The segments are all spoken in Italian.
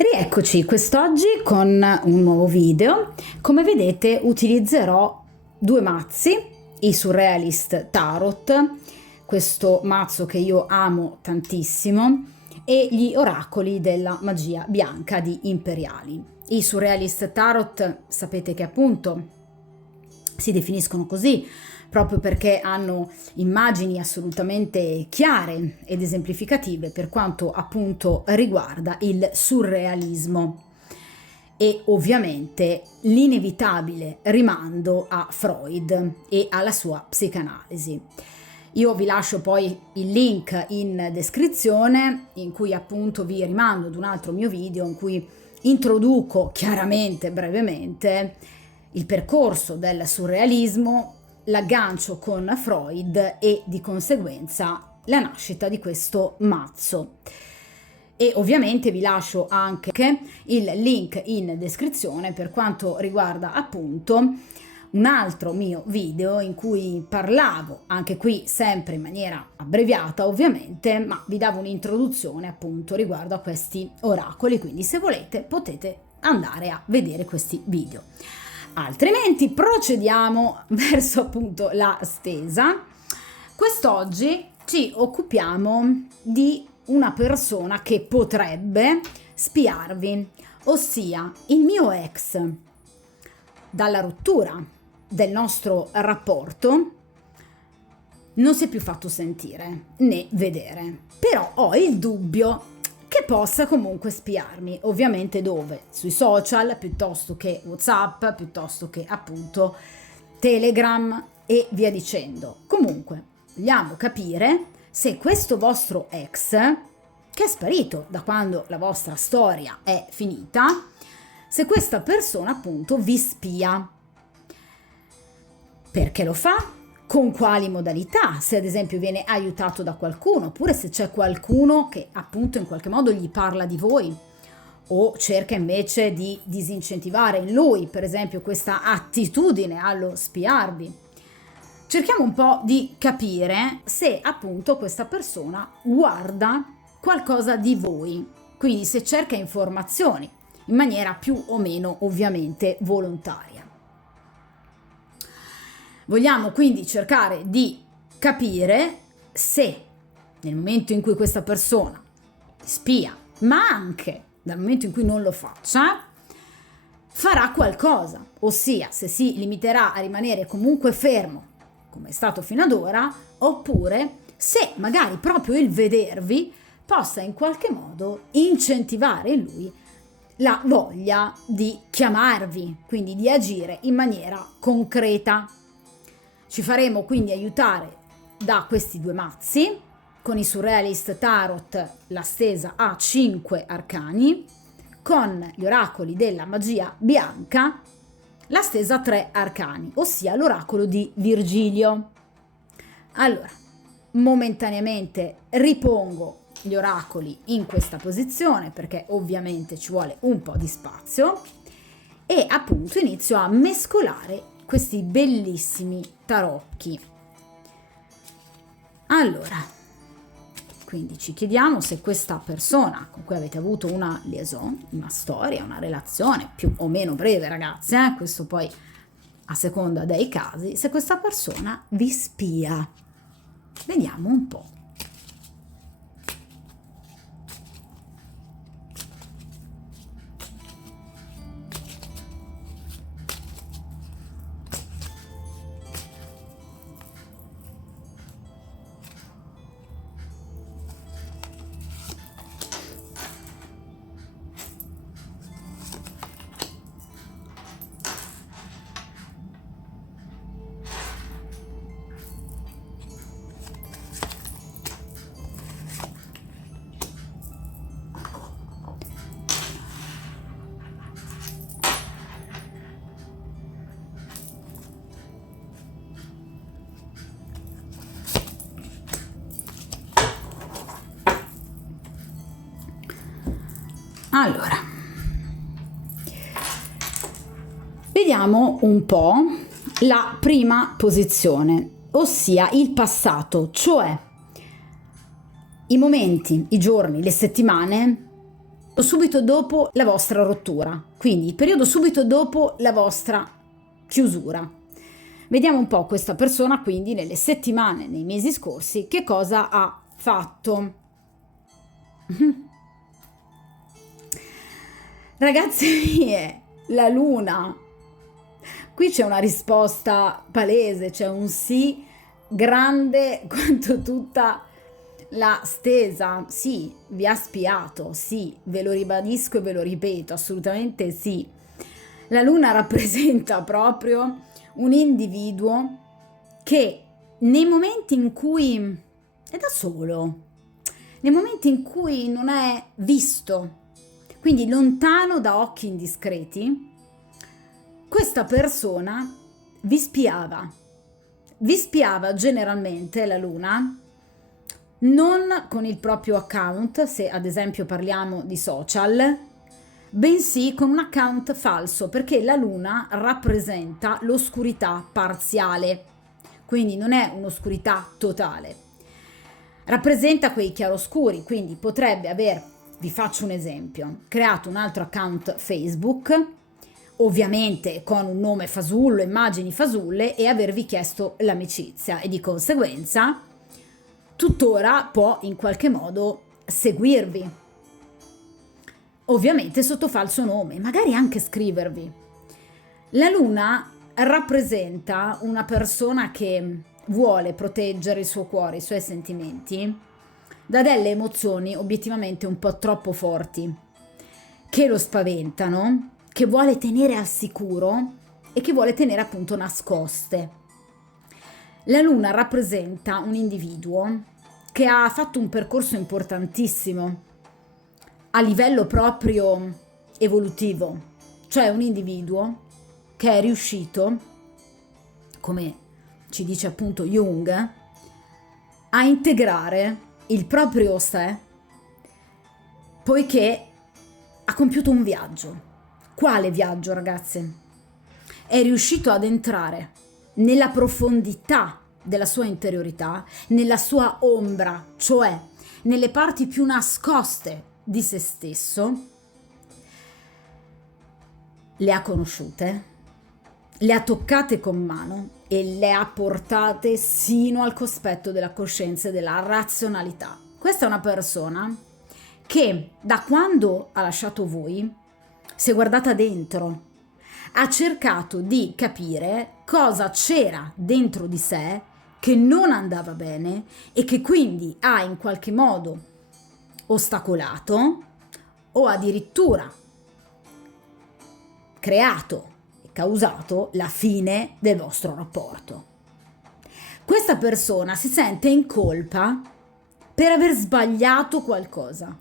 Rieccoci quest'oggi con un nuovo video. Come vedete utilizzerò due mazzi, i Surrealist Tarot, questo mazzo che io amo tantissimo, e gli oracoli della magia bianca di Imperiali. I Surrealist Tarot sapete che appunto si definiscono così proprio perché hanno immagini assolutamente chiare ed esemplificative per quanto appunto riguarda il surrealismo e ovviamente l'inevitabile rimando a Freud e alla sua psicanalisi. Io vi lascio poi il link in descrizione in cui appunto vi rimando ad un altro mio video in cui introduco chiaramente, brevemente, il percorso del surrealismo, l'aggancio con Freud e di conseguenza la nascita di questo mazzo. E ovviamente vi lascio anche il link in descrizione per quanto riguarda appunto un altro mio video in cui parlavo, anche qui sempre in maniera abbreviata ovviamente, ma vi davo un'introduzione appunto riguardo a questi oracoli, quindi se volete potete andare a vedere questi video. Altrimenti procediamo verso appunto la stesa. Quest'oggi ci occupiamo di una persona che potrebbe spiarvi, ossia il mio ex. Dalla rottura del nostro rapporto non si è più fatto sentire né vedere, però ho il dubbio che possa comunque spiarmi. Ovviamente dove? Sui social, piuttosto che WhatsApp, piuttosto che appunto Telegram e via dicendo. Comunque vogliamo capire se questo vostro ex, che è sparito da quando la vostra storia è finita, se questa persona appunto vi spia. Perché lo fa? Con quali modalità? Se ad esempio viene aiutato da qualcuno, oppure se c'è qualcuno che appunto in qualche modo gli parla di voi o cerca invece di disincentivare in lui, per esempio, questa attitudine allo spiarvi. Cerchiamo un po' di capire se appunto questa persona guarda qualcosa di voi, quindi se cerca informazioni in maniera più o meno ovviamente volontaria. Vogliamo quindi cercare di capire se nel momento in cui questa persona spia, ma anche dal momento in cui non lo faccia, farà qualcosa, ossia se si limiterà a rimanere comunque fermo, come è stato fino ad ora, oppure se magari proprio il vedervi possa in qualche modo incentivare in lui la voglia di chiamarvi, quindi di agire in maniera concreta. Ci faremo quindi aiutare da questi due mazzi, con i Surrealist Tarot la stesa a 5 arcani, con gli oracoli della magia bianca la stesa a 3 arcani, ossia l'oracolo di Virgilio. Allora, momentaneamente ripongo gli oracoli in questa posizione perché ovviamente ci vuole un po' di spazio e appunto inizio a mescolare questi bellissimi tarocchi. Allora, quindi ci chiediamo se questa persona con cui avete avuto una liaison, una storia, una relazione più o meno breve, ragazzi, questo poi a seconda dei casi, se questa persona vi spia. Vediamo un po'. Allora, vediamo un po' la prima posizione, ossia il passato, cioè i momenti, i giorni, le settimane subito dopo la vostra rottura, quindi il periodo subito dopo la vostra chiusura. Vediamo un po' questa persona quindi nelle settimane, nei mesi scorsi, che cosa ha fatto. Ragazze mie, la luna. Qui c'è una risposta palese, c'è un sì grande quanto tutta la stesa. Sì, vi ha spiato, sì, ve lo ribadisco e ve lo ripeto, assolutamente sì. La luna rappresenta proprio un individuo che nei momenti in cui è da solo, nei momenti in cui non è visto, quindi lontano da occhi indiscreti, questa persona vi spiava generalmente la luna, non con il proprio account, se ad esempio parliamo di social, bensì con un account falso, perché la luna rappresenta l'oscurità parziale, quindi non è un'oscurità totale. Rappresenta quei chiaroscuri, quindi potrebbe aver, vi faccio un esempio, creato un altro account Facebook, ovviamente con un nome fasullo, immagini fasulle, e avervi chiesto l'amicizia, e di conseguenza tuttora può in qualche modo seguirvi, ovviamente sotto falso nome, magari anche scrivervi. La luna rappresenta una persona che vuole proteggere il suo cuore, i suoi sentimenti, da delle emozioni obiettivamente un po' troppo forti, che lo spaventano, che vuole tenere al sicuro e che vuole tenere appunto nascoste. La luna rappresenta un individuo che ha fatto un percorso importantissimo a livello proprio evolutivo, cioè un individuo che è riuscito, come ci dice appunto Jung, a integrare il proprio sé, poiché ha compiuto un viaggio. Quale viaggio, ragazze? È riuscito ad entrare nella profondità della sua interiorità, nella sua ombra, cioè nelle parti più nascoste di se stesso, le ha conosciute, le ha toccate con mano e le ha portate sino al cospetto della coscienza e della razionalità. Questa è una persona che da quando ha lasciato voi si è guardata dentro, ha cercato di capire cosa c'era dentro di sé che non andava bene e che quindi ha in qualche modo ostacolato o addirittura creato e causato la fine del vostro rapporto. Questa persona si sente in colpa per aver sbagliato qualcosa.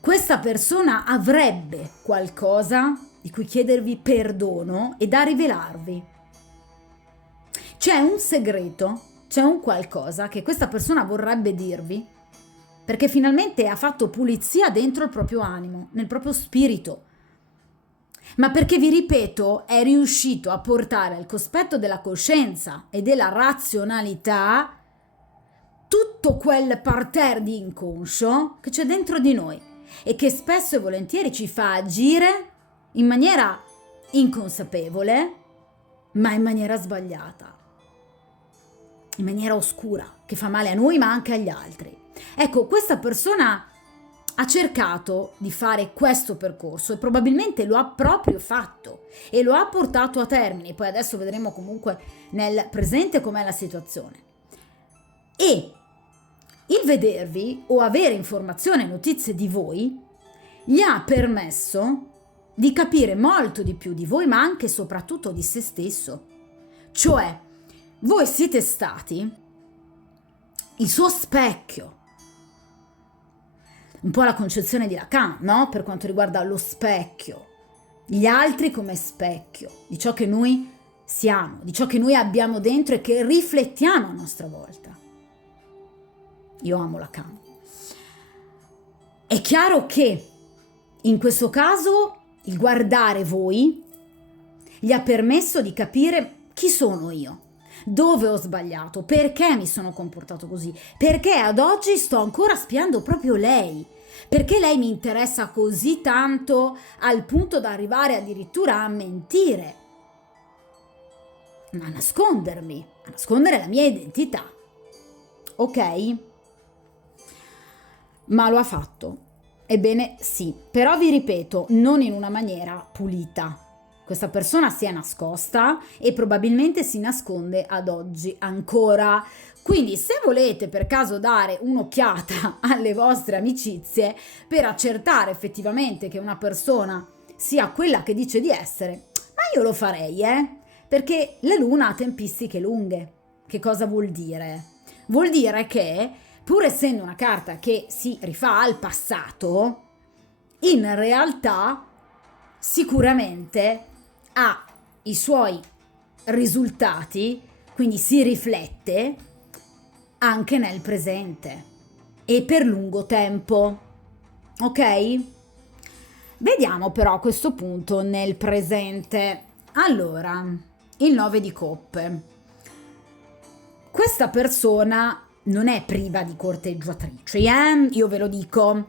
Questa persona avrebbe qualcosa di cui chiedervi perdono e da rivelarvi. C'è un segreto, c'è un qualcosa che questa persona vorrebbe dirvi, perché finalmente ha fatto pulizia dentro il proprio animo, nel proprio spirito, ma perché, vi ripeto, è riuscito a portare al cospetto della coscienza e della razionalità tutto quel parterre di inconscio che c'è dentro di noi e che spesso e volentieri ci fa agire in maniera inconsapevole, ma in maniera sbagliata, in maniera oscura, che fa male a noi ma anche agli altri. Ecco, questa persona ha cercato di fare questo percorso e probabilmente lo ha proprio fatto e lo ha portato a termine. Poi adesso vedremo comunque nel presente com'è la situazione. E il vedervi o avere informazioni e notizie di voi gli ha permesso di capire molto di più di voi, ma anche e soprattutto di se stesso. Cioè, voi siete stati il suo specchio. Un po' la concezione di Lacan, no? Per quanto riguarda lo specchio. Gli altri come specchio di ciò che noi siamo, di ciò che noi abbiamo dentro e che riflettiamo a nostra volta. Io amo Lacan. È chiaro che in questo caso il guardare voi gli ha permesso di capire chi sono io, dove ho sbagliato, perché mi sono comportato così, perché ad oggi sto ancora spiando proprio lei, Perché lei mi interessa così tanto al punto da arrivare addirittura a mentire, a nascondermi, a nascondere la mia identità. Ok? Ma lo ha fatto. Ebbene sì, però vi ripeto, non in una maniera pulita. Questa persona si è nascosta e probabilmente si nasconde ad oggi ancora. Quindi se volete per caso dare un'occhiata alle vostre amicizie per accertare effettivamente che una persona sia quella che dice di essere, ma io lo farei, perché la luna ha tempistiche lunghe. Che cosa vuol dire? Vuol dire che, pur essendo una carta che si rifà al passato, in realtà sicuramente ha i suoi risultati, quindi si riflette anche nel presente e per lungo tempo. Ok? Vediamo però a questo punto nel presente. Allora, il 9 di coppe. Questa persona non è priva di corteggiatrici, io ve lo dico.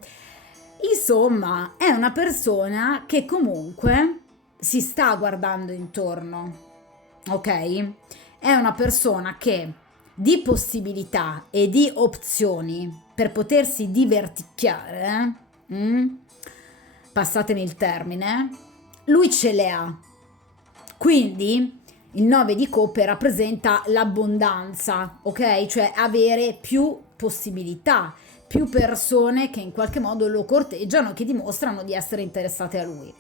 Insomma, è una persona che comunque si sta guardando intorno, ok? È una persona che di possibilità e di opzioni per potersi diverticchiare, passatemi il termine, lui ce le ha. Quindi il 9 di coppe rappresenta l'abbondanza, ok? Cioè avere più possibilità, più persone che in qualche modo lo corteggiano, che dimostrano di essere interessate a lui.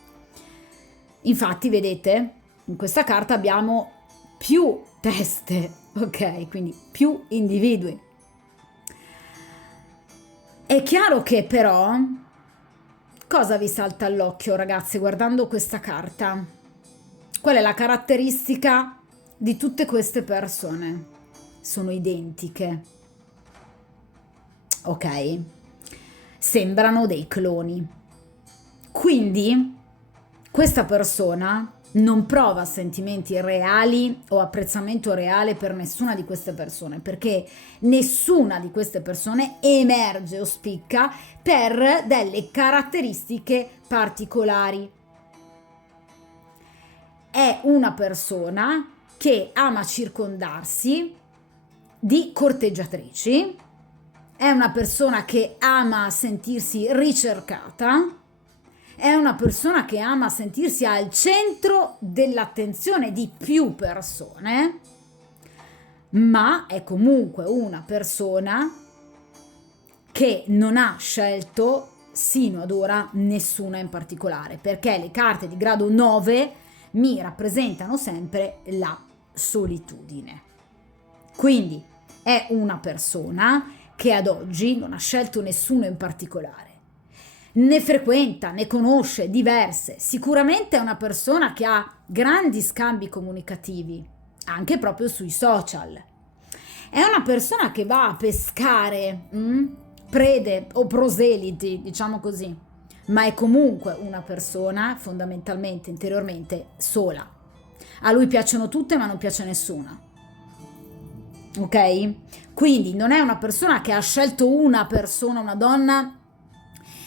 Infatti, vedete, in questa carta abbiamo più teste, ok? Quindi più individui. È chiaro che però, cosa vi salta all'occhio, ragazzi, guardando questa carta? Qual è la caratteristica di tutte queste persone? Sono identiche, ok? Sembrano dei cloni. Quindi questa persona non prova sentimenti reali o apprezzamento reale per nessuna di queste persone, perché nessuna di queste persone emerge o spicca per delle caratteristiche particolari. È una persona che ama circondarsi di corteggiatrici, è una persona che ama sentirsi ricercata, è una persona che ama sentirsi al centro dell'attenzione di più persone, ma è comunque una persona che non ha scelto sino ad ora nessuna in particolare, perché le carte di grado 9 mi rappresentano sempre la solitudine. Quindi è una persona che ad oggi non ha scelto nessuno in particolare, ne frequenta, ne conosce diverse, sicuramente è una persona che ha grandi scambi comunicativi, anche proprio sui social. È una persona che va a pescare prede o proseliti, diciamo così, ma è comunque una persona fondamentalmente, interiormente sola. A lui piacciono tutte ma non piace nessuna. Ok? Quindi non è una persona che ha scelto una persona, una donna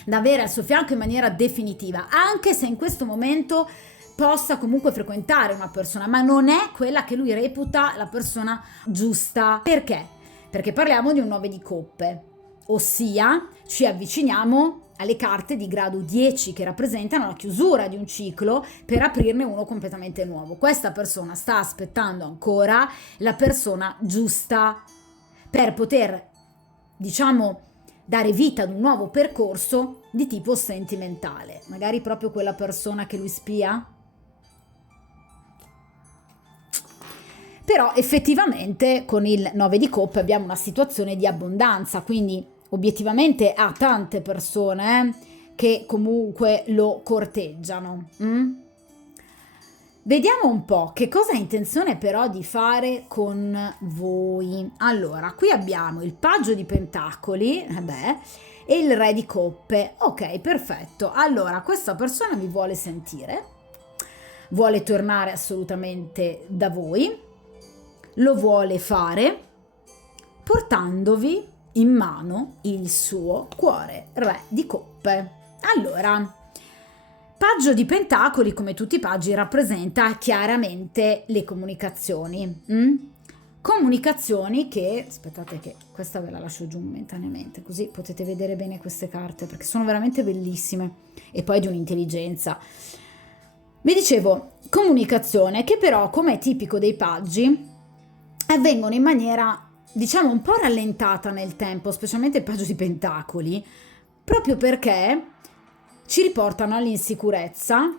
da avere al suo fianco in maniera definitiva, anche se in questo momento possa comunque frequentare una persona, ma non è quella che lui reputa la persona giusta. Perché? Perché parliamo di un 9 di coppe, ossia ci avviciniamo alle carte di grado 10 che rappresentano la chiusura di un ciclo per aprirne uno completamente nuovo. Questa persona sta aspettando ancora la persona giusta per poter, diciamo, dare vita ad un nuovo percorso di tipo sentimentale. Magari proprio quella persona che lui spia? Però effettivamente con il 9 di coppe abbiamo una situazione di abbondanza, quindi obiettivamente ha tante persone che comunque lo corteggiano. Vediamo un po' che cosa ha intenzione però di fare con voi. Allora, qui abbiamo il paggio di pentacoli, e il re di coppe. Ok, perfetto. Allora, questa persona vi vuole sentire, vuole tornare assolutamente da voi, lo vuole fare portandovi in mano il suo cuore, re di coppe. Allora, paggio di pentacoli, come tutti i paggi, rappresenta chiaramente le comunicazioni. Comunicazioni che, aspettate che questa ve la lascio giù momentaneamente, così potete vedere bene queste carte, perché sono veramente bellissime e poi di un'intelligenza. Vi dicevo, comunicazione che però, come è tipico dei paggi, avvengono in maniera, diciamo, un po' rallentata nel tempo, specialmente il paggio di pentacoli, proprio perché ci riportano all'insicurezza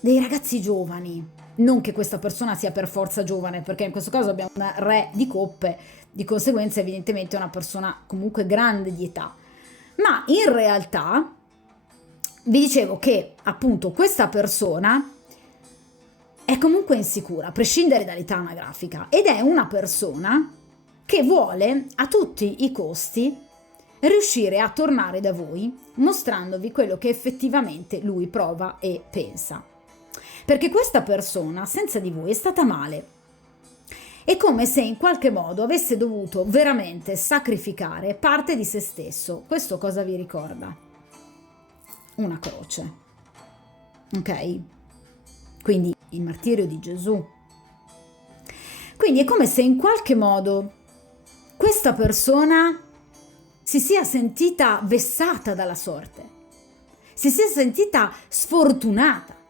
dei ragazzi giovani. Non che questa persona sia per forza giovane, perché in questo caso abbiamo una re di coppe, di conseguenza evidentemente una persona comunque grande di età. Ma in realtà vi dicevo che appunto questa persona è comunque insicura, a prescindere dall'età anagrafica, ed è una persona che vuole a tutti i costi riuscire a tornare da voi, mostrandovi quello che effettivamente lui prova e pensa. Perché questa persona senza di voi è stata male. È come se in qualche modo avesse dovuto veramente sacrificare parte di se stesso. Questo cosa vi ricorda? Una croce. Ok? Quindi il martirio di Gesù. Quindi è come se in qualche modo questa persona si sia sentita vessata dalla sorte, si sia sentita sfortunata,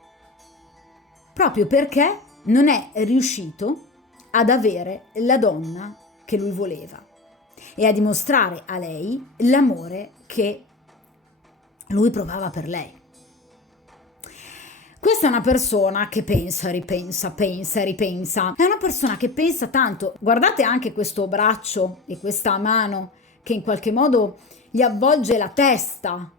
proprio perché non è riuscito ad avere la donna che lui voleva e a dimostrare a lei l'amore che lui provava per lei. Questa è una persona che pensa, ripensa, pensa e ripensa. È una persona che pensa tanto. Guardate anche questo braccio e questa mano che in qualche modo gli avvolge la testa,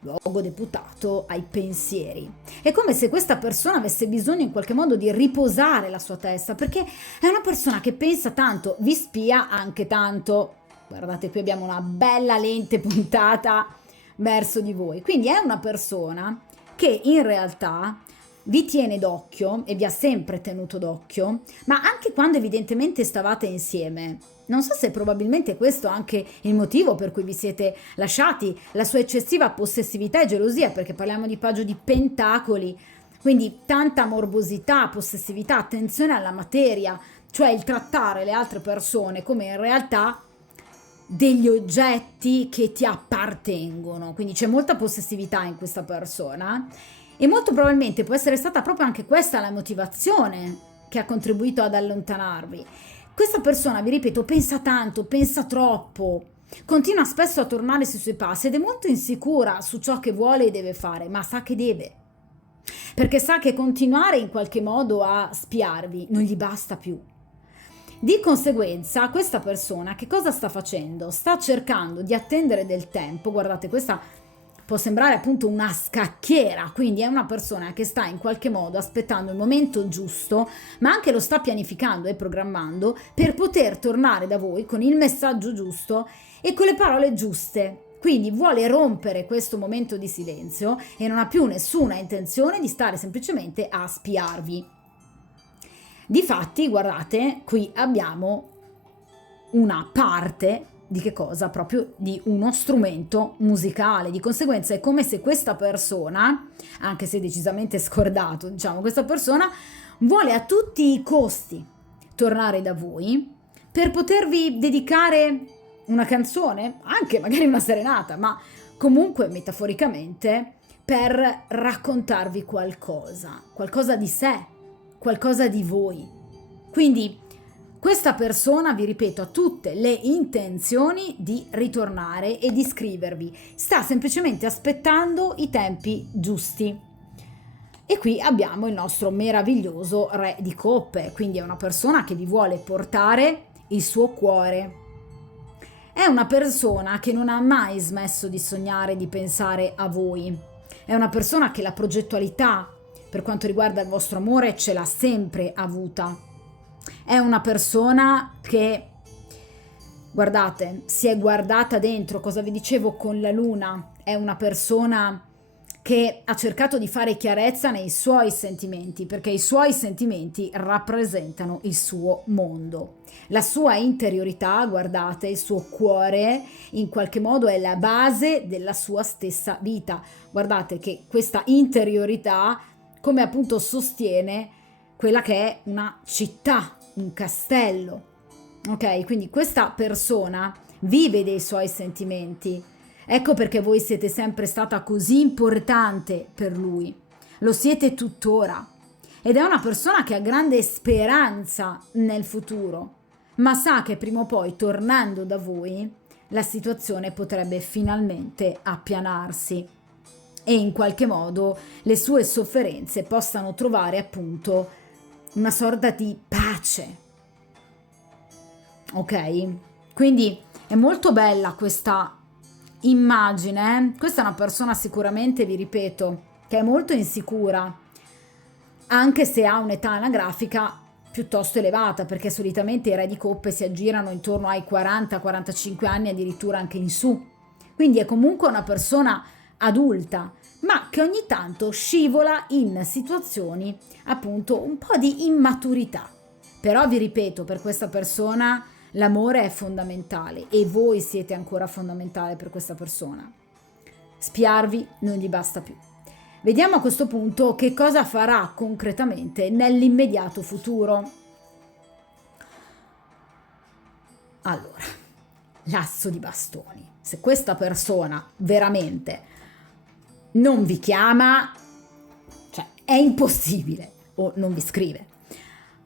luogo deputato ai pensieri. È come se questa persona avesse bisogno in qualche modo di riposare la sua testa, perché è una persona che pensa tanto, vi spia anche tanto. Guardate, qui abbiamo una bella lente puntata verso di voi. Quindi è una persona che in realtà vi tiene d'occhio e vi ha sempre tenuto d'occhio, ma anche quando evidentemente stavate insieme. Non so se probabilmente questo è anche il motivo per cui vi siete lasciati, la sua eccessiva possessività e gelosia, perché parliamo di paggio di pentacoli, quindi tanta morbosità, possessività, attenzione alla materia, cioè il trattare le altre persone come in realtà degli oggetti che ti appartengono. Quindi c'è molta possessività in questa persona e molto probabilmente può essere stata proprio anche questa la motivazione che ha contribuito ad allontanarvi. Questa persona, vi ripeto, pensa tanto, pensa troppo, continua spesso a tornare sui suoi passi ed è molto insicura su ciò che vuole e deve fare, ma sa che deve, perché sa che continuare in qualche modo a spiarvi non gli basta più. Di conseguenza questa persona che cosa sta facendo? Sta cercando di attendere del tempo. Guardate, questa può sembrare appunto una scacchiera, quindi è una persona che sta in qualche modo aspettando il momento giusto, ma anche lo sta pianificando e programmando per poter tornare da voi con il messaggio giusto e con le parole giuste. Quindi vuole rompere questo momento di silenzio e non ha più nessuna intenzione di stare semplicemente a spiarvi. Difatti, guardate, qui abbiamo una parte di che cosa? Proprio di uno strumento musicale. Di conseguenza è come se questa persona, anche se decisamente scordato, diciamo, questa persona vuole a tutti i costi tornare da voi per potervi dedicare una canzone, anche magari una serenata, ma comunque metaforicamente per raccontarvi qualcosa di sé, qualcosa di voi. Quindi questa persona, vi ripeto, ha tutte le intenzioni di ritornare e di scrivervi, sta semplicemente aspettando i tempi giusti. E qui abbiamo il nostro meraviglioso re di coppe, quindi è una persona che vi vuole portare il suo cuore. È una persona che non ha mai smesso di sognare, di pensare a voi. È una persona che la progettualità per quanto riguarda il vostro amore ce l'ha sempre avuta. È una persona che, guardate, si è guardata dentro, cosa vi dicevo con la luna, è una persona che ha cercato di fare chiarezza nei suoi sentimenti, perché i suoi sentimenti rappresentano il suo mondo. La sua interiorità, guardate, il suo cuore in qualche modo è la base della sua stessa vita. Guardate che questa interiorità, come appunto sostiene quella che è una città, un castello. Ok, quindi questa persona vive dei suoi sentimenti. Ecco perché voi siete sempre stata così importante per lui. Lo siete tuttora. Ed è una persona che ha grande speranza nel futuro, ma sa che prima o poi, tornando da voi, la situazione potrebbe finalmente appianarsi e in qualche modo le sue sofferenze possano trovare appunto una sorta di pace. Ok? Quindi è molto bella questa immagine. Questa è una persona sicuramente, vi ripeto, che è molto insicura, anche se ha un'età anagrafica piuttosto elevata, perché solitamente i re di coppe si aggirano intorno ai 40-45 anni, addirittura anche in su. Quindi è comunque una persona adulta, ma che ogni tanto scivola in situazioni appunto un po' di immaturità. Però vi ripeto, per questa persona l'amore è fondamentale e voi siete ancora fondamentale per questa persona. Spiarvi non gli basta più. Vediamo a questo punto che cosa farà concretamente nell'immediato futuro. Allora, l'asso di bastoni. Se questa persona veramente non vi chiama, cioè è impossibile, o non vi scrive.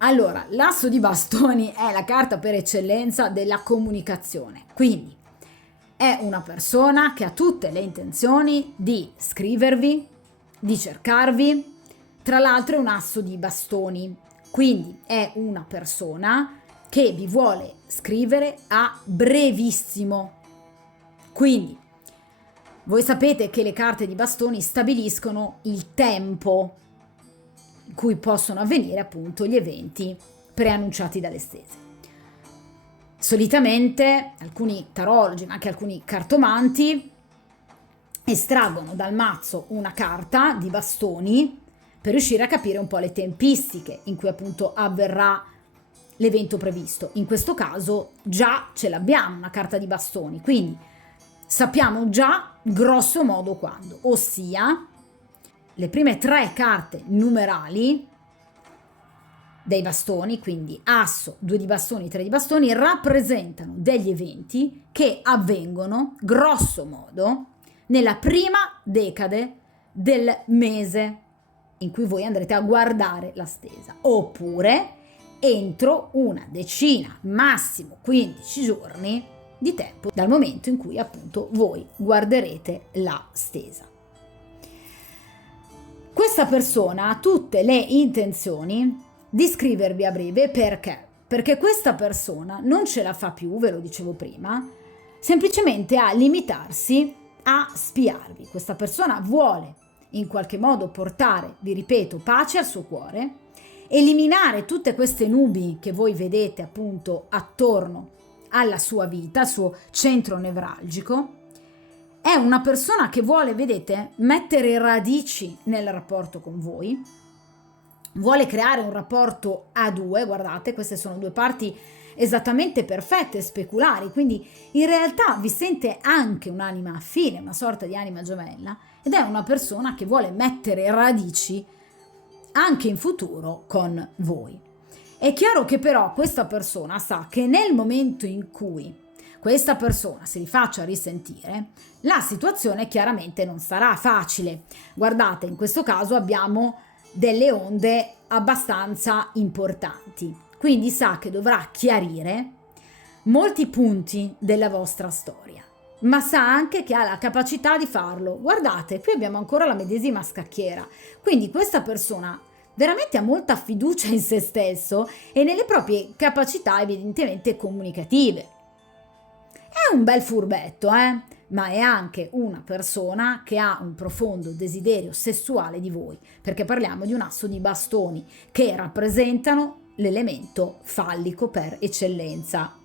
Allora, l'asso di bastoni è la carta per eccellenza della comunicazione, quindi è una persona che ha tutte le intenzioni di scrivervi, di cercarvi. Tra l'altro è un asso di bastoni, quindi è una persona che vi vuole scrivere a brevissimo. Quindi voi sapete che le carte di bastoni stabiliscono il tempo in cui possono avvenire appunto gli eventi preannunciati dalle stese. Solitamente alcuni tarologi, ma anche alcuni cartomanti, estraggono dal mazzo una carta di bastoni per riuscire a capire un po' le tempistiche in cui appunto avverrà l'evento previsto. In questo caso già ce l'abbiamo una carta di bastoni, quindi sappiamo già grosso modo quando, ossia le prime 3 carte numerali dei bastoni, quindi asso, 2 di bastoni, 3 di bastoni, rappresentano degli eventi che avvengono grosso modo nella prima decade del mese in cui voi andrete a guardare la stesa, oppure entro una decina, massimo 15 giorni di tempo dal momento in cui appunto voi guarderete la stesa. Questa persona ha tutte le intenzioni di scrivervi a breve perché questa persona non ce la fa più, ve lo dicevo prima, semplicemente a limitarsi a spiarvi. Questa persona vuole in qualche modo portare, vi ripeto, pace al suo cuore, eliminare tutte queste nubi che voi vedete appunto attorno alla sua vita, al suo centro nevralgico. È una persona che vuole, vedete, mettere radici nel rapporto con voi, vuole creare un rapporto a 2, guardate, queste sono 2 parti esattamente perfette, speculari, quindi in realtà vi sente anche un'anima affine, una sorta di anima gemella, ed è una persona che vuole mettere radici anche in futuro con voi. È chiaro che però questa persona sa che nel momento in cui questa persona si rifaccia risentire, la situazione chiaramente non sarà facile. Guardate, in questo caso abbiamo delle onde abbastanza importanti, quindi sa che dovrà chiarire molti punti della vostra storia, ma sa anche che ha la capacità di farlo. Guardate, qui abbiamo ancora la medesima scacchiera, quindi questa persona veramente ha molta fiducia in se stesso e nelle proprie capacità evidentemente comunicative. È un bel furbetto, ma è anche una persona che ha un profondo desiderio sessuale di voi, perché parliamo di un asso di bastoni che rappresentano l'elemento fallico per eccellenza.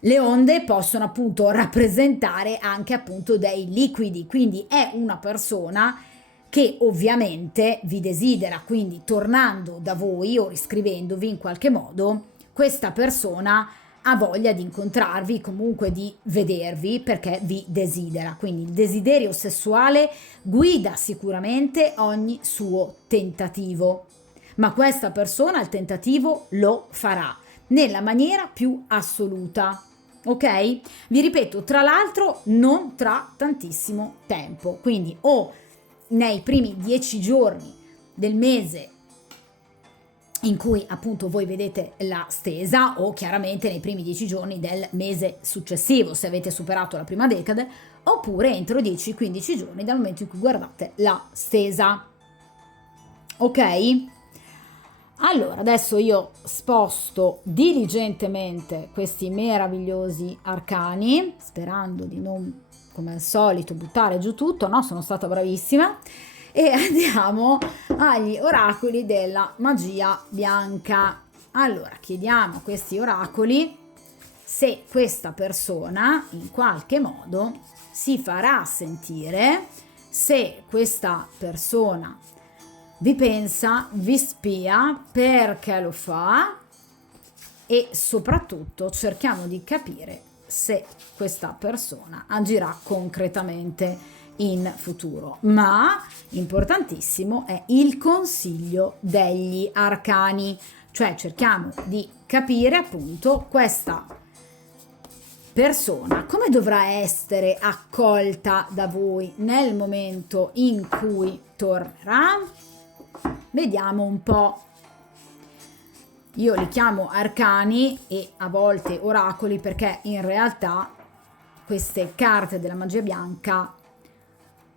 Le onde possono appunto rappresentare anche appunto dei liquidi, quindi è una persona che ovviamente vi desidera, quindi tornando da voi o riscrivendovi in qualche modo, questa persona ha voglia di incontrarvi, comunque di vedervi, perché vi desidera. Quindi il desiderio sessuale guida sicuramente ogni suo tentativo, ma questa persona il tentativo lo farà nella maniera più assoluta. Ok? Vi ripeto, tra l'altro non tra tantissimo tempo, quindi o nei primi 10 giorni del mese in cui appunto voi vedete la stesa, o chiaramente nei primi 10 giorni del mese successivo se avete superato la prima decade, oppure entro 10-15 giorni dal momento in cui guardate la stesa. Ok? Allora, adesso io sposto diligentemente questi meravigliosi arcani, sperando di non, come al solito, buttare giù tutto, no? Sono stata bravissima. E andiamo agli oracoli della magia bianca. Allora, chiediamo a questi oracoli se questa persona in qualche modo si farà sentire, se questa persona vi pensa, vi spia, perché lo fa, e soprattutto cerchiamo di capire se questa persona agirà concretamente in futuro. Ma importantissimo è il consiglio degli arcani, cioè cerchiamo di capire appunto questa persona come dovrà essere accolta da voi nel momento in cui tornerà. Vediamo un po'. Io li chiamo arcani e a volte oracoli perché in realtà queste carte della magia bianca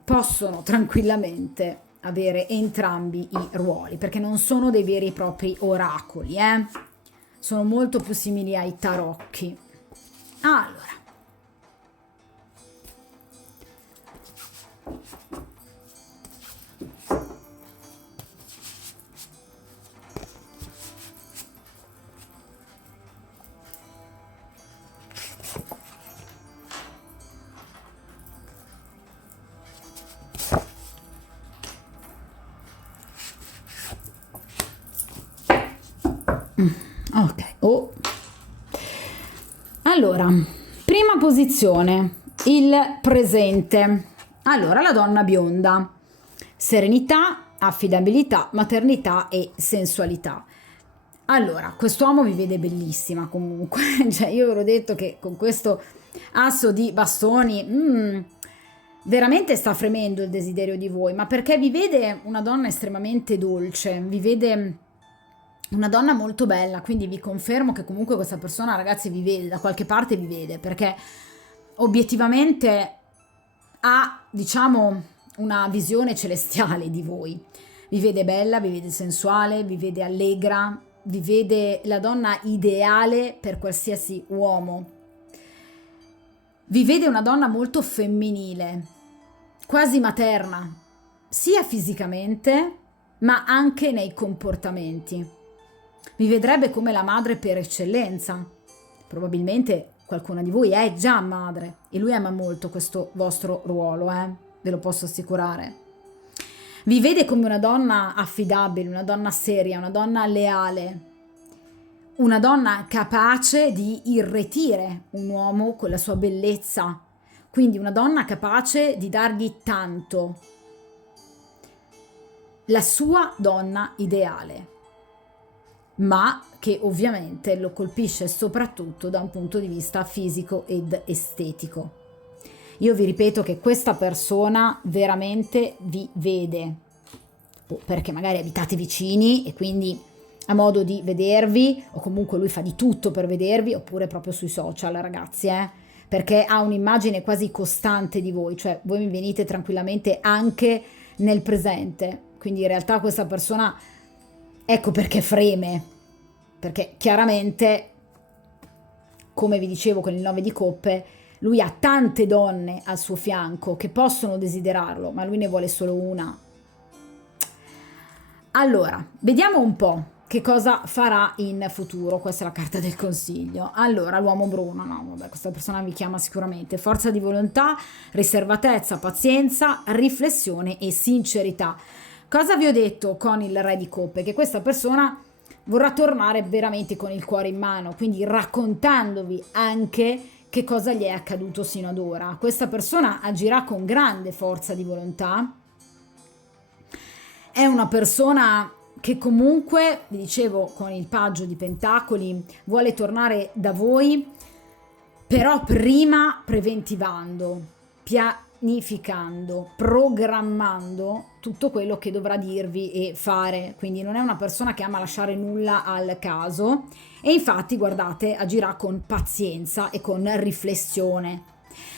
possono tranquillamente avere entrambi i ruoli, perché non sono dei veri e propri oracoli, sono molto più simili ai tarocchi. Allora, ok, allora, prima posizione, il presente. Allora, la donna bionda, serenità, affidabilità, maternità e sensualità. Allora, quest'uomo vi vede bellissima comunque, cioè io ve l'ho detto che con questo asso di bastoni veramente sta fremendo il desiderio di voi, ma perché vi vede una donna estremamente dolce, vi vede una donna molto bella, quindi vi confermo che comunque questa persona, ragazzi, vi vede, da qualche parte vi vede, perché obiettivamente ha, diciamo, una visione celestiale di voi. Vi vede bella, vi vede sensuale, vi vede allegra, vi vede la donna ideale per qualsiasi uomo. Vi vede una donna molto femminile, quasi materna, sia fisicamente, ma anche nei comportamenti. Vi vedrebbe come la madre per eccellenza. Probabilmente qualcuna di voi è già madre e lui ama molto questo vostro ruolo, ve lo posso assicurare. Vi vede come una donna affidabile, una donna seria, una donna leale, una donna capace di irretire un uomo con la sua bellezza, quindi una donna capace di dargli tanto, la sua donna ideale, ma che ovviamente lo colpisce soprattutto da un punto di vista fisico ed estetico. Io vi ripeto che questa persona veramente vi vede, perché magari abitate vicini e quindi ha modo di vedervi, o comunque lui fa di tutto per vedervi, oppure proprio sui social, ragazzi, perché ha un'immagine quasi costante di voi, cioè voi mi venite tranquillamente anche nel presente, quindi in realtà questa persona, ecco perché freme, perché chiaramente, come vi dicevo con il 9 di coppe, lui ha tante donne al suo fianco che possono desiderarlo, ma lui ne vuole solo una. Allora, vediamo un po' che cosa farà in futuro. Questa è la carta del consiglio. Allora, l'uomo bruno, no, vabbè, questa persona vi chiama sicuramente forza di volontà, riservatezza, pazienza, riflessione e sincerità. Cosa vi ho detto con il re di coppe? Che questa persona vorrà tornare veramente con il cuore in mano, quindi raccontandovi anche che cosa gli è accaduto sino ad ora. Questa persona agirà con grande forza di volontà, è una persona che comunque, vi dicevo, con il paggio di pentacoli vuole tornare da voi, però prima preventivando, pianificando, programmando tutto quello che dovrà dirvi e fare. Quindi non è una persona che ama lasciare nulla al caso, e infatti guardate, agirà con pazienza e con riflessione.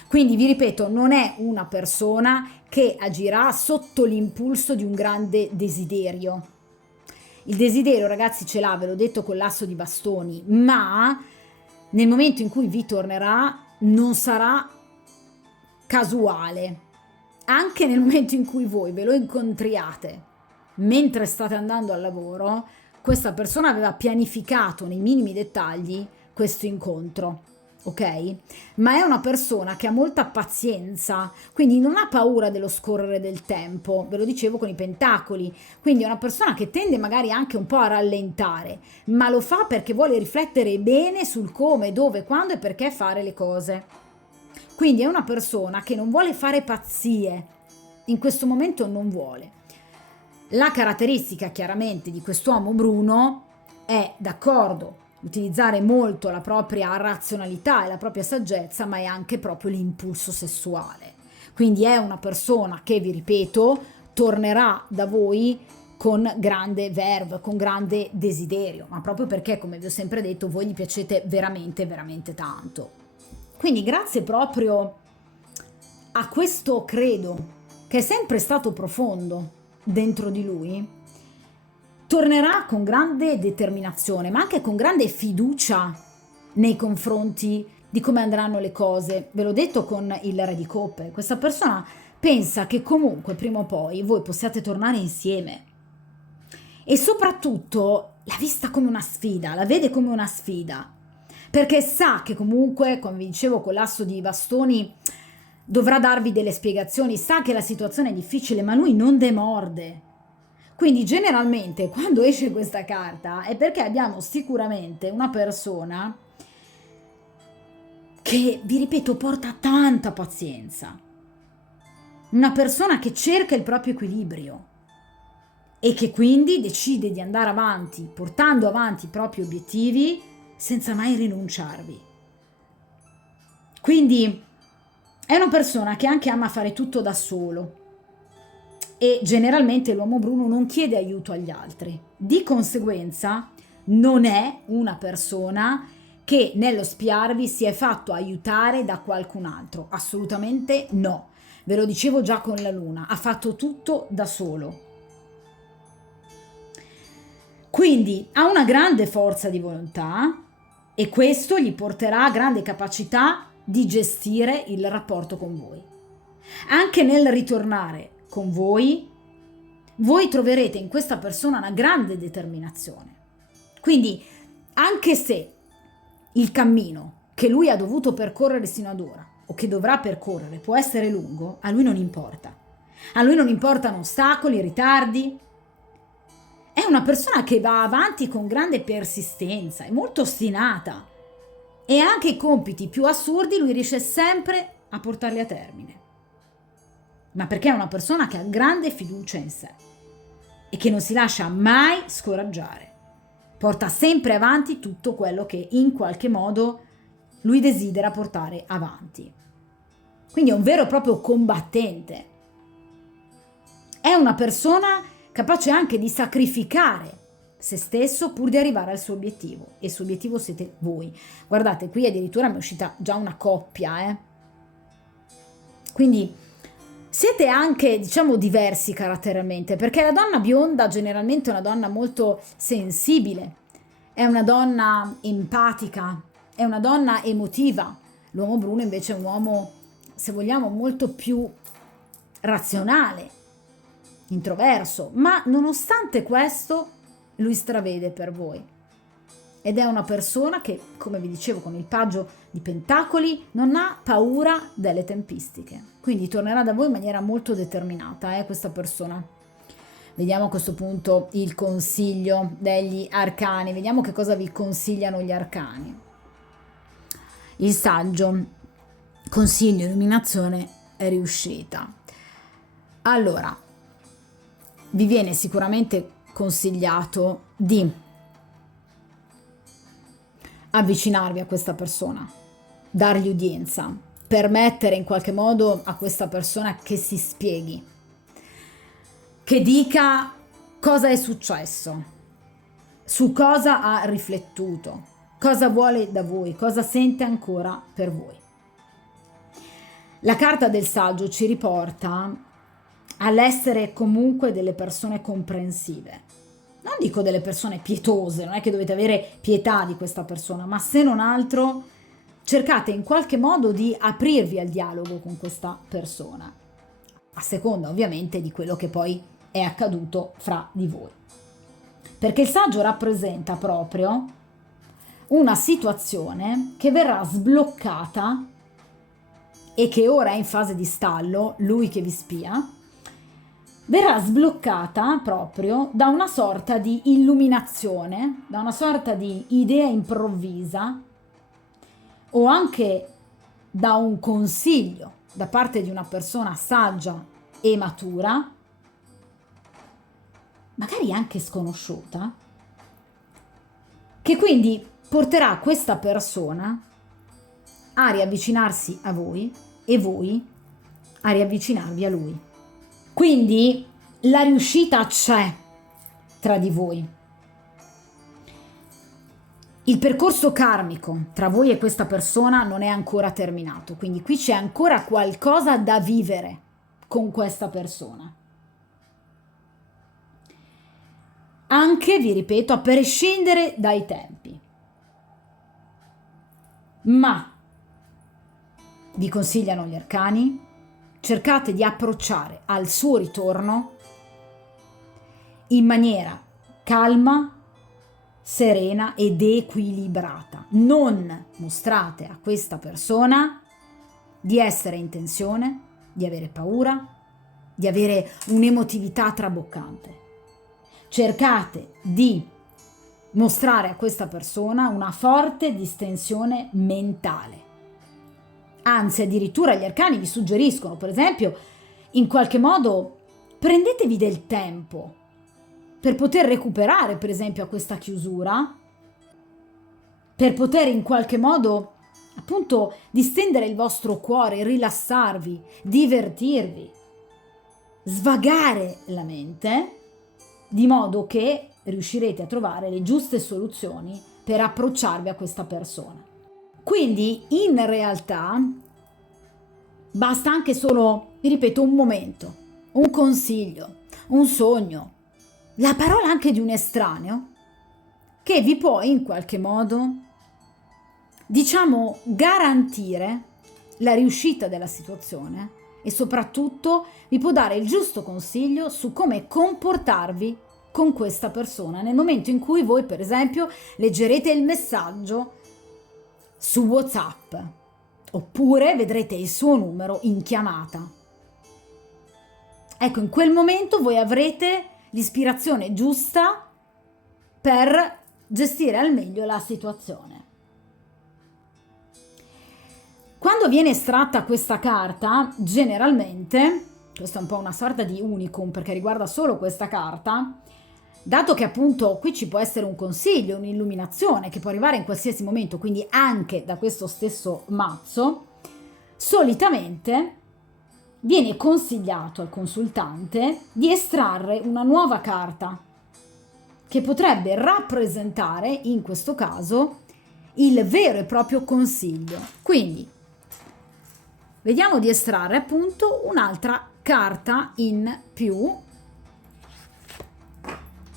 Quindi vi ripeto, non è una persona che agirà sotto l'impulso di un grande desiderio. Il desiderio, ragazzi, ce l'ha, ve l'ho detto, con l'asso di bastoni, ma nel momento in cui vi tornerà non sarà casuale. Anche nel momento in cui voi ve lo incontriate mentre state andando al lavoro, questa persona aveva pianificato nei minimi dettagli questo incontro, ok? Ma è una persona che ha molta pazienza, quindi non ha paura dello scorrere del tempo, ve lo dicevo con i pentacoli, quindi è una persona che tende magari anche un po' a rallentare, ma lo fa perché vuole riflettere bene sul come, dove, quando e perché fare le cose. Quindi è una persona che non vuole fare pazzie, in questo momento non vuole. La caratteristica chiaramente di quest'uomo bruno è, d'accordo, utilizzare molto la propria razionalità e la propria saggezza, ma è anche proprio l'impulso sessuale. Quindi è una persona che, vi ripeto, tornerà da voi con grande verve, con grande desiderio, ma proprio perché, come vi ho sempre detto, voi gli piacete veramente, veramente tanto. Quindi grazie proprio a questo credo, che è sempre stato profondo dentro di lui, tornerà con grande determinazione, ma anche con grande fiducia nei confronti di come andranno le cose. Ve l'ho detto con il re di coppe, questa persona pensa che comunque prima o poi voi possiate tornare insieme, e soprattutto l'ha vista come una sfida, la vede come una sfida, perché sa che comunque, come vi dicevo, con l'asso di bastoni dovrà darvi delle spiegazioni, sa che la situazione è difficile, ma lui non demorde. Quindi generalmente quando esce questa carta è perché abbiamo sicuramente una persona che, vi ripeto, porta tanta pazienza, una persona che cerca il proprio equilibrio e che quindi decide di andare avanti, portando avanti i propri obiettivi senza mai rinunciarvi. Quindi è una persona che anche ama fare tutto da solo, e generalmente l'uomo bruno non chiede aiuto agli altri. Di conseguenza non è una persona che nello spiarvi si è fatto aiutare da qualcun altro, assolutamente no. Ve lo dicevo già con la luna, ha fatto tutto da solo. Quindi ha una grande forza di volontà, e questo gli porterà a grande capacità di gestire il rapporto con voi. Anche nel ritornare con voi troverete in questa persona una grande determinazione. Quindi, anche se il cammino che lui ha dovuto percorrere sino ad ora, o che dovrà percorrere, può essere lungo, a lui non importa. A lui non importano ostacoli, ritardi. È una persona che va avanti con grande persistenza, è molto ostinata, e anche i compiti più assurdi lui riesce sempre a portarli a termine. Ma perché è una persona che ha grande fiducia in sé e che non si lascia mai scoraggiare. Porta sempre avanti tutto quello che in qualche modo lui desidera portare avanti. Quindi è un vero e proprio combattente. È una persona capace anche di sacrificare se stesso pur di arrivare al suo obiettivo, e il suo obiettivo siete voi. Guardate, qui addirittura mi è uscita già una coppia, Quindi siete anche, diciamo, diversi caratterialmente, perché la donna bionda generalmente è una donna molto sensibile, è una donna empatica, è una donna emotiva. L'uomo bruno invece è un uomo, se vogliamo, molto più razionale, introverso, ma nonostante questo lui stravede per voi. Ed è una persona che, come vi dicevo con il paggio di pentacoli, non ha paura delle tempistiche. Quindi tornerà da voi in maniera molto determinata, questa persona. Vediamo a questo punto il consiglio degli arcani. Vediamo che cosa vi consigliano gli arcani. Il saggio, consiglio, illuminazione e riuscita. Allora, vi viene sicuramente consigliato di avvicinarvi a questa persona, dargli udienza, permettere in qualche modo a questa persona che si spieghi, che dica cosa è successo, su cosa ha riflettuto, cosa vuole da voi, cosa sente ancora per voi. La carta del saggio ci riporta all'essere comunque delle persone comprensive. Non dico delle persone pietose, non è che dovete avere pietà di questa persona, ma se non altro cercate in qualche modo di aprirvi al dialogo con questa persona, a seconda ovviamente di quello che poi è accaduto fra di voi. Perché il saggio rappresenta proprio una situazione che verrà sbloccata e che ora è in fase di stallo, lui che vi spia, verrà sbloccata proprio da una sorta di illuminazione, da una sorta di idea improvvisa o anche da un consiglio da parte di una persona saggia e matura, magari anche sconosciuta, che quindi porterà questa persona a riavvicinarsi a voi e voi a riavvicinarvi a lui. Quindi la riuscita c'è tra di voi. Il percorso karmico tra voi e questa persona non è ancora terminato, quindi qui c'è ancora qualcosa da vivere con questa persona. Anche, vi ripeto, a prescindere dai tempi. Ma vi consigliano gli arcani, cercate di approcciare al suo ritorno in maniera calma, serena ed equilibrata. Non mostrate a questa persona di essere in tensione, di avere paura, di avere un'emotività traboccante. Cercate di mostrare a questa persona una forte distensione mentale. Anzi, addirittura gli arcani vi suggeriscono, per esempio, in qualche modo prendetevi del tempo per poter recuperare, per esempio, a questa chiusura, per poter in qualche modo, appunto, distendere il vostro cuore, rilassarvi, divertirvi, svagare la mente, di modo che riuscirete a trovare le giuste soluzioni per approcciarvi a questa persona. Quindi in realtà basta anche solo, vi ripeto, un momento, un consiglio, un sogno, la parola anche di un estraneo che vi può in qualche modo, diciamo, garantire la riuscita della situazione e soprattutto vi può dare il giusto consiglio su come comportarvi con questa persona nel momento in cui voi, per esempio, leggerete il messaggio su WhatsApp oppure vedrete il suo numero in chiamata. Ecco, in quel momento voi avrete l'ispirazione giusta per gestire al meglio la situazione. Quando viene estratta questa carta, generalmente, questo è un po' una sorta di unicum perché riguarda solo questa carta, dato che appunto qui ci può essere un consiglio, un'illuminazione che può arrivare in qualsiasi momento, quindi anche da questo stesso mazzo, solitamente viene consigliato al consultante di estrarre una nuova carta che potrebbe rappresentare, in questo caso, il vero e proprio consiglio. Quindi, vediamo di estrarre appunto un'altra carta in più.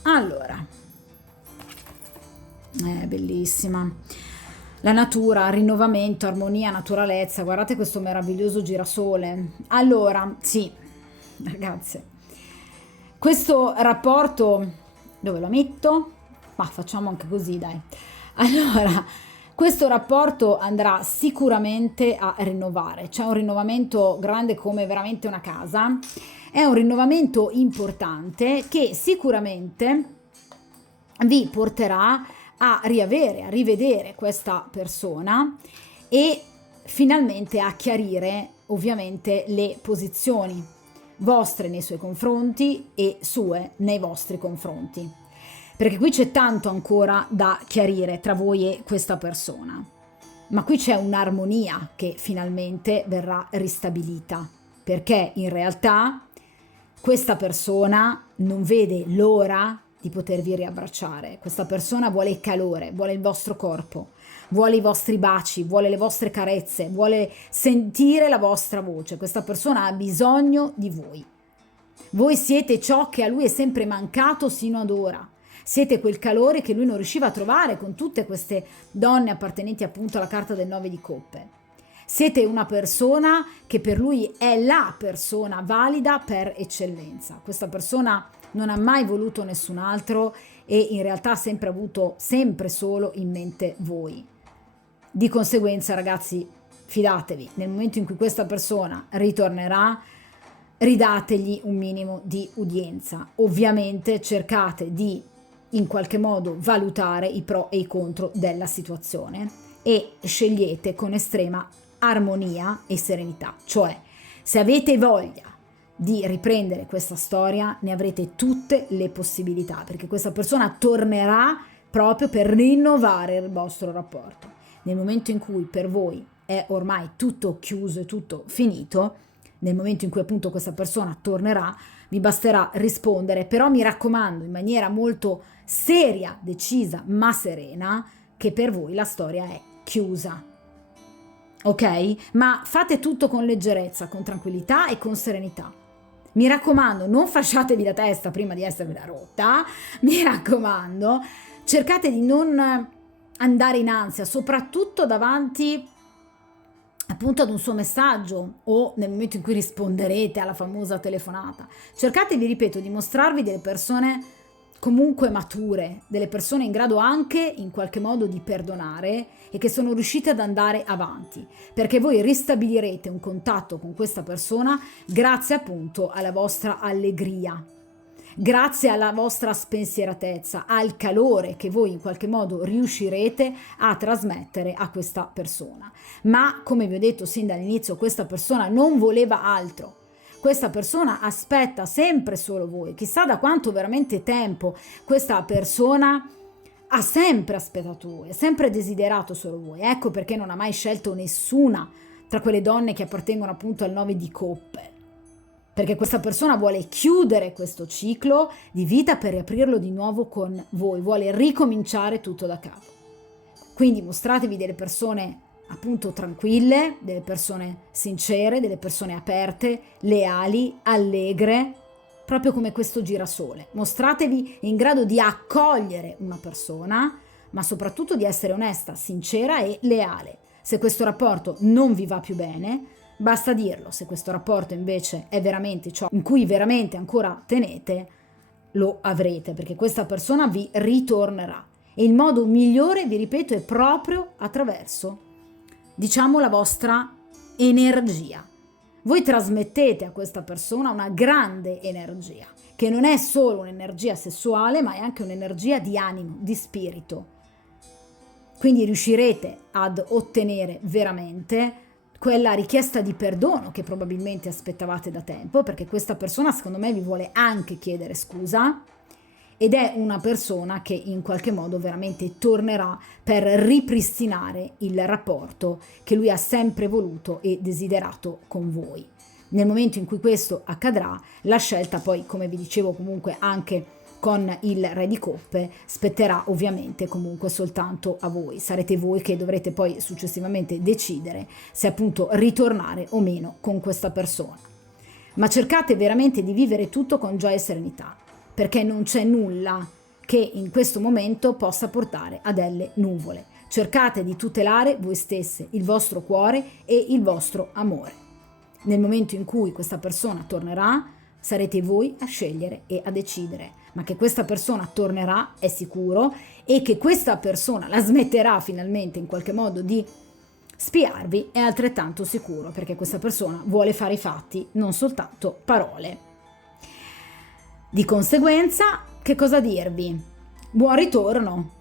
Allora, è bellissima. La natura, rinnovamento, armonia, naturalezza. Guardate questo meraviglioso girasole. Allora, sì, ragazze, questo rapporto Dove lo metto? Ma facciamo anche così, dai. Allora, questo rapporto andrà sicuramente a rinnovare, c'è un rinnovamento grande come veramente una casa, è un rinnovamento importante che sicuramente vi porterà a riavere, a rivedere questa persona e finalmente a chiarire ovviamente le posizioni vostre nei suoi confronti e sue nei vostri confronti. Perché qui c'è tanto ancora da chiarire tra voi e questa persona. Ma qui c'è un'armonia che finalmente verrà ristabilita, perché in realtà questa persona non vede l'ora di potervi riabbracciare. Questa persona vuole il calore, vuole il vostro corpo, vuole i vostri baci, vuole le vostre carezze, vuole sentire la vostra voce. Questa persona ha bisogno di voi. Voi siete ciò che a lui è sempre mancato sino ad ora. Siete quel calore che lui non riusciva a trovare con tutte queste donne appartenenti appunto alla carta del 9 di coppe. Siete una persona che per lui è la persona valida per eccellenza. Questa persona non ha mai voluto nessun altro e in realtà ha sempre avuto, sempre solo in mente voi. Di conseguenza, ragazzi, fidatevi, nel momento in cui questa persona ritornerà, ridategli un minimo di udienza. Ovviamente cercate di in qualche modo valutare i pro e i contro della situazione e scegliete con estrema armonia e serenità. Cioè, se avete voglia di riprendere questa storia, ne avrete tutte le possibilità, perché questa persona tornerà proprio per rinnovare il vostro rapporto. Nel momento in cui per voi è ormai tutto chiuso e tutto finito, nel momento in cui appunto questa persona tornerà, vi basterà rispondere, però mi raccomando in maniera molto seria, decisa, ma serena, che per voi la storia è chiusa. Ok? Ma fate tutto con leggerezza, con tranquillità e con serenità. Mi raccomando, non fasciatevi la testa prima di esservela rotta, mi raccomando, cercate di non andare in ansia, soprattutto davanti appunto ad un suo messaggio o nel momento in cui risponderete alla famosa telefonata. Cercate, vi ripeto, di mostrarvi delle persone comunque mature, delle persone in grado anche in qualche modo di perdonare e che sono riuscite ad andare avanti, perché voi ristabilirete un contatto con questa persona grazie appunto alla vostra allegria, grazie alla vostra spensieratezza, al calore che voi in qualche modo riuscirete a trasmettere a questa persona. Ma come vi ho detto sin dall'inizio, questa persona non voleva altro. Questa persona aspetta sempre solo voi. Chissà da quanto veramente tempo questa persona ha sempre aspettato voi, ha sempre desiderato solo voi. Ecco perché non ha mai scelto nessuna tra quelle donne che appartengono appunto al 9 di coppe. Perché questa persona vuole chiudere questo ciclo di vita per riaprirlo di nuovo con voi, vuole ricominciare tutto da capo. Quindi mostratevi delle persone appunto tranquille, delle persone sincere, delle persone aperte, leali, allegre, proprio come questo girasole. Mostratevi in grado di accogliere una persona, ma soprattutto di essere onesta, sincera e leale. Se questo rapporto non vi va più bene, basta dirlo. Se questo rapporto invece è veramente ciò in cui veramente ancora tenete, lo avrete, perché questa persona vi ritornerà. E il modo migliore, vi ripeto, è proprio attraverso, diciamo, la vostra energia. Voi trasmettete a questa persona una grande energia, che non è solo un'energia sessuale, ma è anche un'energia di animo, di spirito. Quindi riuscirete ad ottenere veramente quella richiesta di perdono che probabilmente aspettavate da tempo, perché questa persona secondo me vi vuole anche chiedere scusa ed è una persona che in qualche modo veramente tornerà per ripristinare il rapporto che lui ha sempre voluto e desiderato con voi. Nel momento in cui questo accadrà, la scelta poi, come vi dicevo comunque anche con il Re di Coppe, spetterà ovviamente comunque soltanto a voi. Sarete voi che dovrete poi successivamente decidere se appunto ritornare o meno con questa persona. Ma cercate veramente di vivere tutto con gioia e serenità, perché non c'è nulla che in questo momento possa portare a delle nuvole. Cercate di tutelare voi stesse, il vostro cuore e il vostro amore. Nel momento in cui questa persona tornerà, sarete voi a scegliere e a decidere, ma che questa persona tornerà è sicuro, e che questa persona la smetterà finalmente in qualche modo di spiarvi è altrettanto sicuro, perché questa persona vuole fare i fatti, non soltanto parole. Di conseguenza, che cosa dirvi? Buon ritorno!